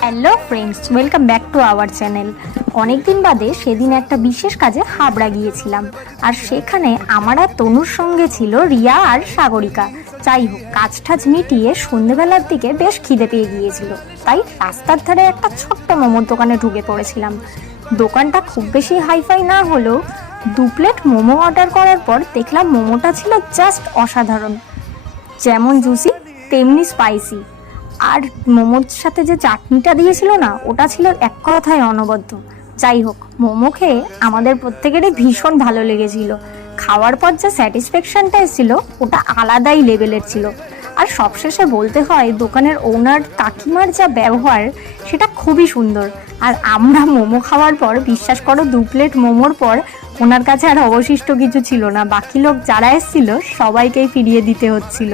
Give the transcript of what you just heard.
Hello friends, welcome back to our channel. অনেকদিন বাদে সেদিন একটা বিশেষ কাজে হাবড়া গিয়েছিলাম, আর সেখানে আমার আর তনুর সঙ্গে ছিল রিয়া আর সাগরিকা। যাই হোক, কাজ টাজ মিটিয়ে সন্ধেবেলার দিকে বেশ খিদে পেয়ে গিয়েছিল, তাই রাস্তার ধারে একটা ছোট্ট মোমোর দোকানে ঢুকে পড়েছিলাম। দোকানটা খুব বেশি হাইফাই না হলেও 2 প্লেট মোমো অর্ডার করার পর দেখলাম মোমোটা ছিল জাস্ট অসাধারণ। যেমন জুসি তেমনি স্পাইসি, আর মোমোর সাথে যে চাটনিটা দিয়েছিল না, ওটা ছিল এক কথায় অনবদ্য। যাই হোক, মোমো খেয়ে আমাদের প্রত্যেকেরই ভীষণ ভালো লেগেছিল। খাওয়ার পর যে স্যাটিসফ্যাকশনটা এসেছিল ওটা আলাদাই লেভেলের ছিল। আর সবশেষে বলতে হয়, দোকানের ওনার কাকিমার যা ব্যবহার সেটা খুবই সুন্দর। আর আমরা মোমো খাওয়ার পর, বিশ্বাস করো, 2 প্লেট মোমোর পর ওনার কাছে আর অবশিষ্ট কিছু ছিল না। বাকি লোক যারা এসেছিল সবাইকেই ফিরিয়ে দিতে হচ্ছিল।